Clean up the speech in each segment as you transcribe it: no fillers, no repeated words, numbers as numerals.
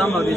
आराम आ गई।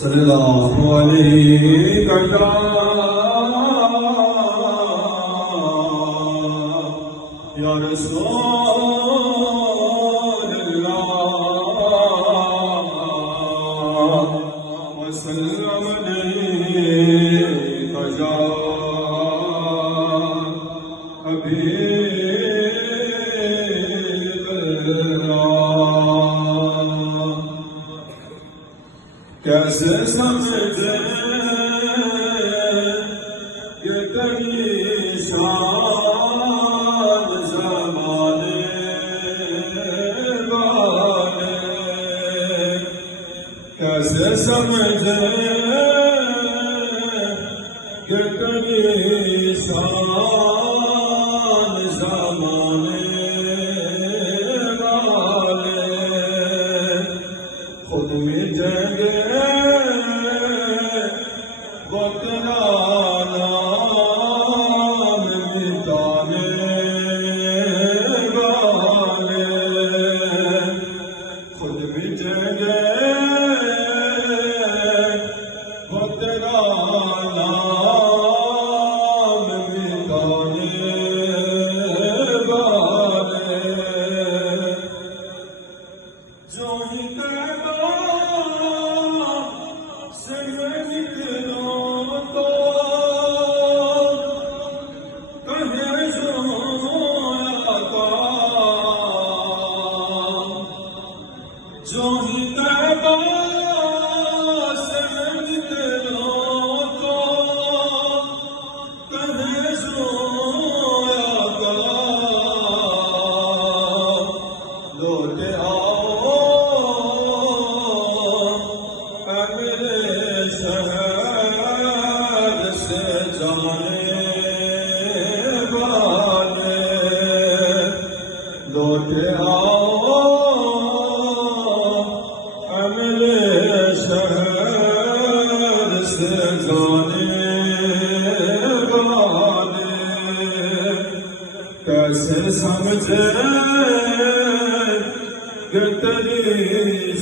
सल्लल्लाहु अलैहि या रसूलल्लाह वसल्लम अलैका या हबीबल्लाह। कैसे समझे ये तेरी शान ज़माने वाले, कैसे समझे ये तेरी शान ज़माने वाले। खुद मिटेंगे वो तेरा नाम मिटाने वाले, खुद मिटेंगे वो तेरा नाम मिटाने वाले। जो ही तैबा से मैं निकलो तो कहे जो आता, जो ही तैबा से मैं निकलो तो कहे जो आता। लौटे आओ मेरे शहर से जाने वाले, लौटे आओ मेरे शहर से जाने वाले। कैसे समझे कि तेरी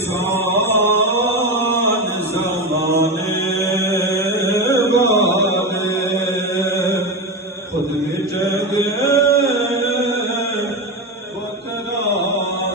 शान ज़माने